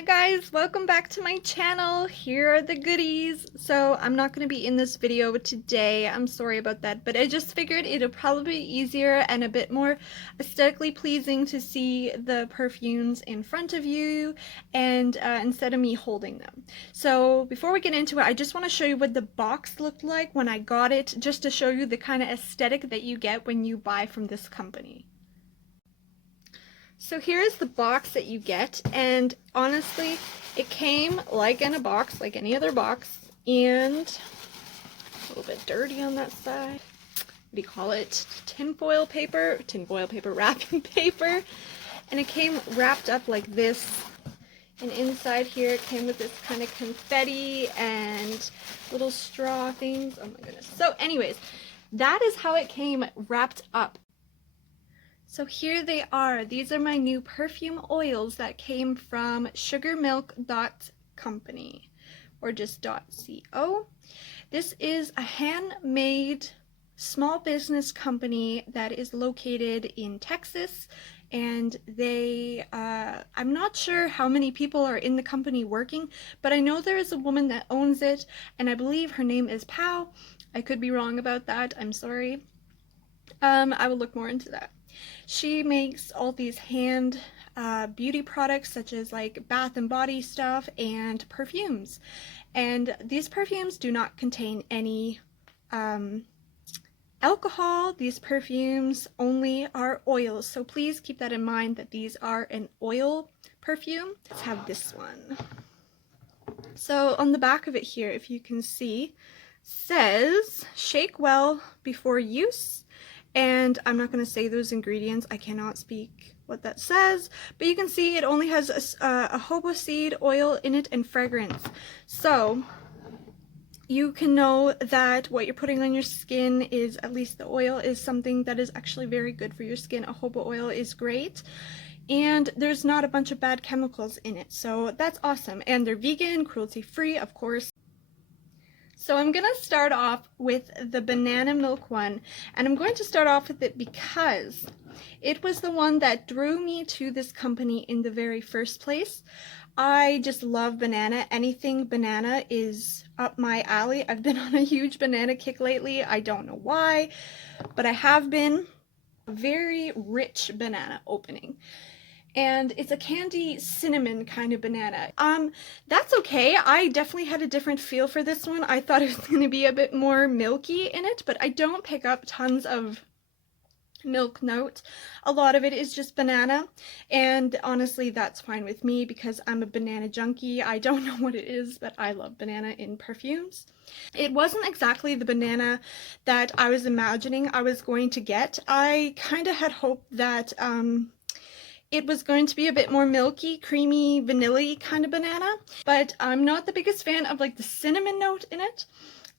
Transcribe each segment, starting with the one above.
Hi guys, welcome back to my channel. Here are the goodies. So I'm not going to be in this video today. I'm sorry about that, but I just figured it'll probably be easier and a bit more aesthetically pleasing to see the perfumes in front of you and instead of me holding them. So before we get into it, I just want to show you what the box looked like when I got it, just to show you the kind of aesthetic that you get when you buy from this company. So here is the box that you get, and honestly, it came like in a box, like any other box, and a little bit dirty on that side. What do you call it? Tinfoil paper, wrapping paper, and it came wrapped up like this. And inside here it came with this kind of confetti and little straw things. Oh my goodness. So anyways, that is how it came wrapped up. So here they are. These are my new perfume oils that came from sugarmilk.company or just .co. This is a handmade small business company that is located in Texas, and they I'm not sure how many people are in the company working, but I know there is a woman that owns it, and I believe her name is Pau. I could be wrong about that. I'm sorry. I will look more into that. She makes all these hand beauty products such as like bath and body stuff and perfumes. And these perfumes do not contain any alcohol. These perfumes only are oils. So please keep that in mind that these are an oil perfume. Let's have this one. So on the back of it here, if you can see, says shake well before use. And I'm not going to say those ingredients. I cannot speak what that says, but you can see it only has a jojoba seed oil in it and fragrance. So you can know that what you're putting on your skin is, at least the oil, is something that is actually very good for your skin. A jojoba oil is great. And there's not a bunch of bad chemicals in it. So that's awesome. And they're vegan, cruelty-free, of course. So I'm going to start off with the banana milk one, and I'm going to start off with it because it was the one that drew me to this company in the very first place. I just love banana. Anything banana is up my alley. I've been on a huge banana kick lately. I don't know why, but I have been. A very rich banana opening. And it's a candy cinnamon kind of banana. That's okay. I definitely had a different feel for this one. I thought it was going to be a bit more milky in it, but I don't pick up tons of milk note. A lot of it is just banana, and honestly that's fine with me because I'm a banana junkie. I don't know what it is, but I love banana in perfumes. It wasn't exactly the banana that I was imagining I was going to get. I kind of had hoped that it was going to be a bit more milky, creamy, vanilla-y kind of banana, but I'm not the biggest fan of like the cinnamon note in it.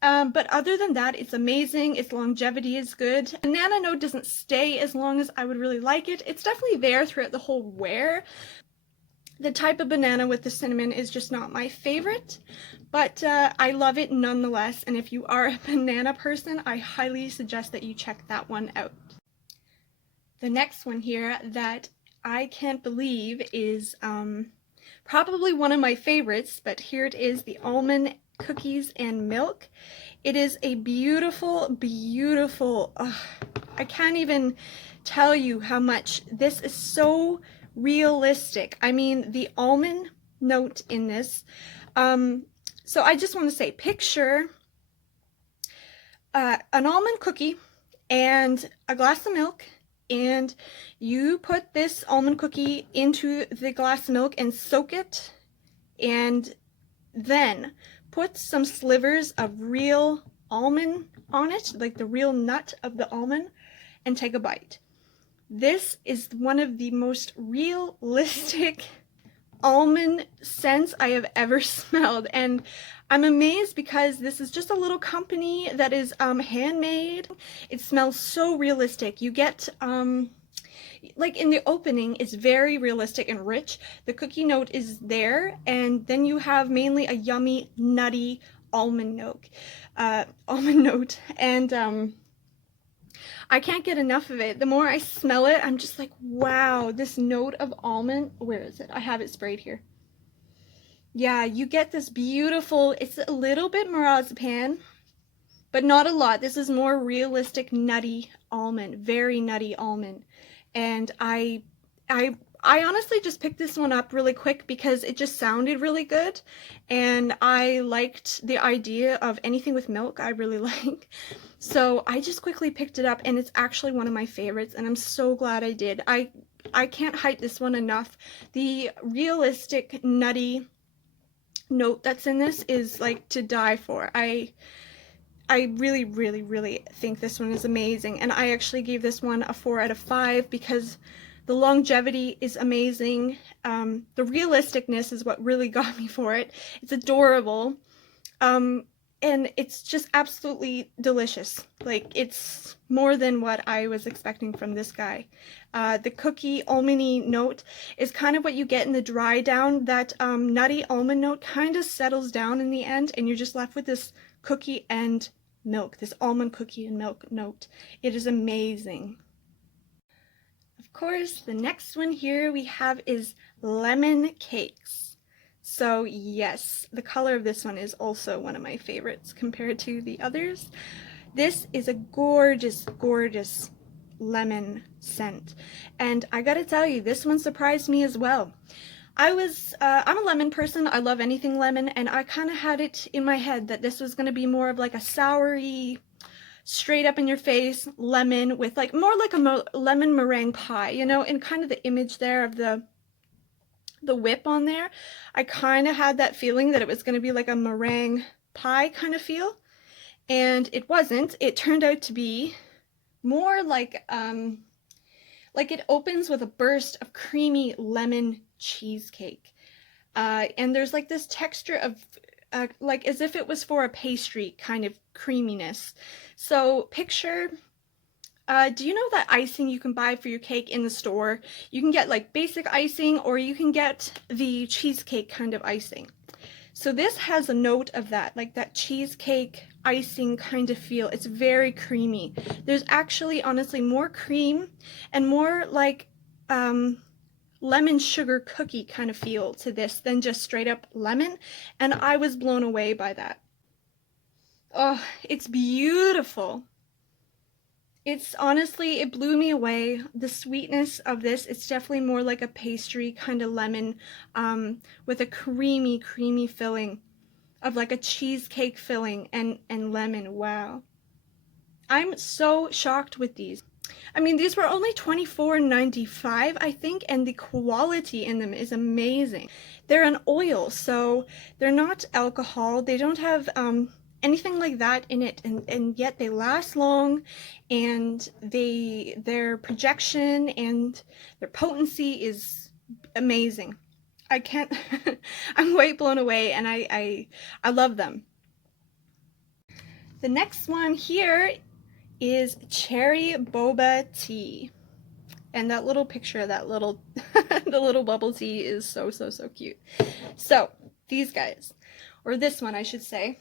But other than that, it's amazing. Its longevity is good. Banana note doesn't stay as long as I would really like it. It's definitely there throughout the whole wear. The type of banana with the cinnamon is just not my favorite, but I love it nonetheless. And if you are a banana person, I highly suggest that you check that one out. The next one here that I can't believe is probably one of my favorites, but here it is, the almond cookies and milk. It is a beautiful, beautiful, I can't even tell you how much this is so realistic. I mean, the almond note in this. So I just want to say, picture an almond cookie and a glass of milk, and you put this almond cookie into the glass of milk and soak it, and then put some slivers of real almond on it, like the real nut of the almond, and take a bite. This is one of the most realistic almond scents I have ever smelled, and I'm amazed because this is just a little company that is handmade. It smells so realistic. You get like in the opening, it's very realistic and rich. The cookie note is there, and then you have mainly a yummy, nutty almond note. And I can't get enough of it. The more I smell it, I'm just like, wow, this note of almond. Where is it? I have it sprayed here. Yeah, you get this beautiful, it's a little bit marzipan, but not a lot. This is more realistic nutty almond, very nutty almond. And I I honestly just picked this one up really quick because it just sounded really good, and I liked the idea of anything with milk. I really like. So I just quickly picked it up, and it's actually one of my favorites, and I'm so glad I did. I can't hype this one enough. The realistic nutty note that's in this is like to die for. I really, really, really think this one is amazing, and I actually gave this one a 4 out of 5 because the longevity is amazing. The realisticness is what really got me for it. It's adorable, and it's just absolutely delicious. Like, it's more than what I was expecting from this guy. The cookie almondy note is kind of what you get in the dry down. That nutty almond note kind of settles down in the end, and you're just left with this cookie and milk, this almond cookie and milk note. It is amazing. Of course, the next one here we have is lemon cakes. So yes, the color of this one is also one of my favorites compared to the others. This is a gorgeous, gorgeous lemon scent, and I gotta tell you, this one surprised me as well. I'm a lemon person. I love anything lemon, and I kind of had it in my head that this was going to be more of like a soury, straight up in your face lemon with like more like a lemon meringue pie, you know, and kind of the image there of the whip on there. I kind of had that feeling that it was going to be like a meringue pie kind of feel, and it wasn't. It turned out to be more like it opens with a burst of creamy lemon cheesecake, and there's like this texture of like as if it was for a pastry kind of creaminess. So picture, do you know that icing you can buy for your cake in the store? You can get like basic icing, or you can get the cheesecake kind of icing. So this has a note of that, like that cheesecake icing kind of feel. It's very creamy. There's actually honestly more cream and more like lemon sugar cookie kind of feel to this than just straight up lemon, and I was blown away by that. Oh, it's beautiful. It's honestly, it blew me away. The sweetness of this, it's definitely more like a pastry kind of lemon, with a creamy, creamy filling of like a cheesecake filling and lemon. Wow. I'm so shocked with these. I mean, these were only $24.95, I think, and the quality in them is amazing. They're an oil, so they're not alcohol. They don't have anything like that in it, and yet they last long, and their projection and their potency is amazing. I can't, I'm quite blown away, and I love them. The next one here is cherry boba tea, and that little picture of that little the little bubble tea is so cute. So these guys, or this one I should say,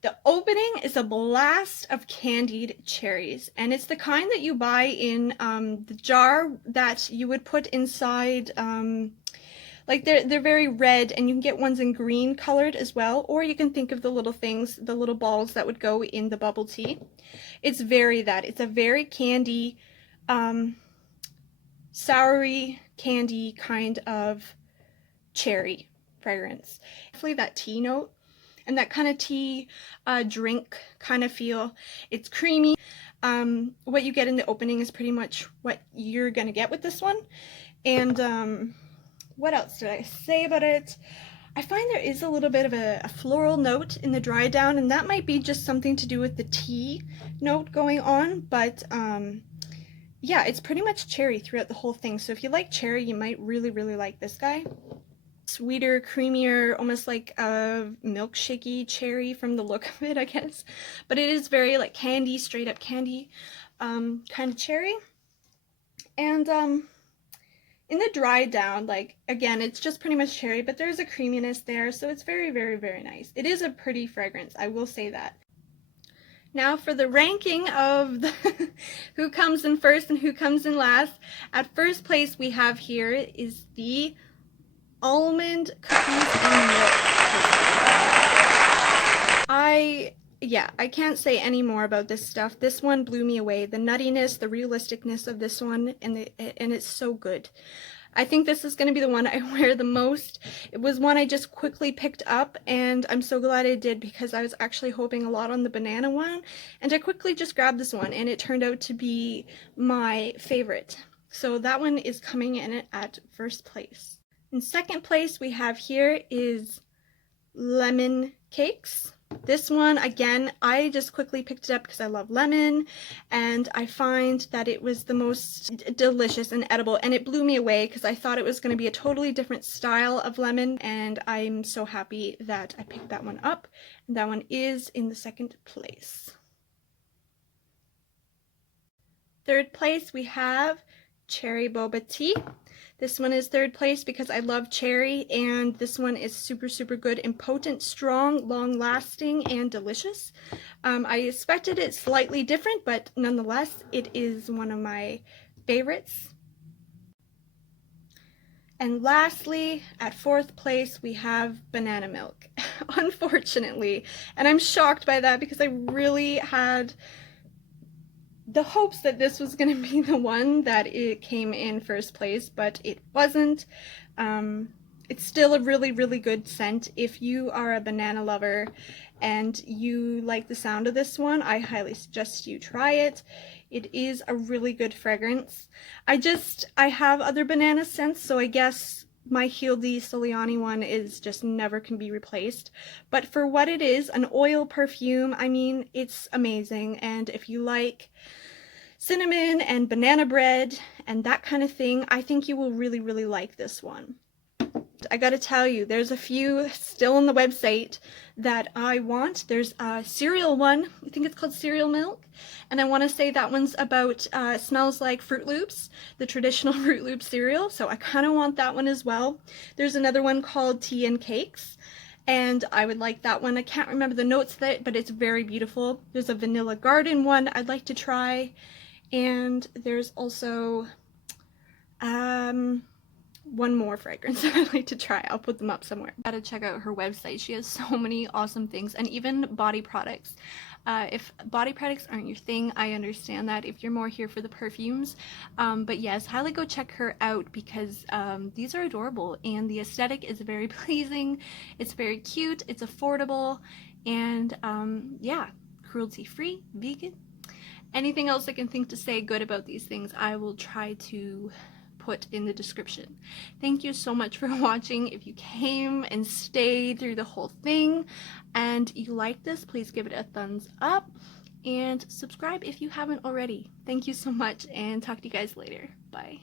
the opening is a blast of candied cherries, and it's the kind that you buy in the jar that you would put inside, like they're very red, and you can get ones in green colored as well, or you can think of the little things, the little balls that would go in the bubble tea. It's a very candy, soury candy kind of cherry fragrance. Definitely that tea note and that kind of tea drink kind of feel. It's creamy. What you get in the opening is pretty much what you're gonna get with this one. And what else did I say about it? I find there is a little bit of a floral note in the dry down, and that might be just something to do with the tea note going on, but yeah, it's pretty much cherry throughout the whole thing. So if you like cherry, you might really like this guy. Sweeter, creamier, almost like a milkshakey cherry from the look of it, I guess. But it is very like candy, straight up candy kind of cherry. And in the dry down, like, again, it's just pretty much cherry, but there's a creaminess there, so it's very nice. It is a pretty fragrance, I will say that. Now for the ranking of the who comes in first and who comes in last. At first place we have here is the almond cookies and milk. yeah, I can't say any more about this stuff. This one blew me away. The nuttiness, the realisticness of this one, and it's so good. I think this is going to be the one I wear the most. It was one I just quickly picked up, and I'm so glad I did because I was actually hoping a lot on the banana one, and I quickly just grabbed this one, and it turned out to be my favorite. So that one is coming in at first place. In second place, we have here is Lemon Cakes. This one, again, I just quickly picked it up because I love lemon, and I find that it was the most delicious and edible, and it blew me away because I thought it was going to be a totally different style of lemon, and I'm so happy that I picked that one up, and that one is in the second place. Third place, we have Cherry Boba Tea. This one is third place because I love cherry, and this one is super, super good and potent, strong, long-lasting, and delicious. I expected it slightly different, but nonetheless, it is one of my favorites. And lastly, at fourth place, we have banana milk, unfortunately. And I'm shocked by that because I really had the hopes that this was going to be the one that it came in first place, but it wasn't. It's still a really, really good scent. If you are a banana lover and you like the sound of this one, I highly suggest you try it. It is a really good fragrance. I have other banana scents, so I guess my Hildy Soliani one is just never can be replaced. But for what it is, an oil perfume, I mean, it's amazing. And if you like cinnamon and banana bread and that kind of thing, I think you will really, really like this one. I gotta tell you, there's a few still on the website that I want. There's a cereal one, I think it's called Cereal Milk, and I want to say that one's about, smells like Fruit Loops, the traditional Fruit Loops cereal, so I kind of want that one as well. There's another one called Tea and Cakes, and I would like that one. I can't remember the notes of it, but it's very beautiful. There's a Vanilla Garden one I'd like to try, and there's also one more fragrance that I'd like to try. I'll put them up somewhere. Gotta check out her website. She has so many awesome things, and even body products. If body products aren't your thing, I understand that if you're more here for the perfumes. But yes, highly go check her out because these are adorable, and the aesthetic is very pleasing. It's very cute, it's affordable, and yeah, cruelty-free, vegan. Anything else I can think to say good about these things, I will try to put in the description. Thank you so much for watching. If you came and stayed through the whole thing and you like this, please give it a thumbs up and subscribe if you haven't already. Thank you so much, and talk to you guys later. Bye.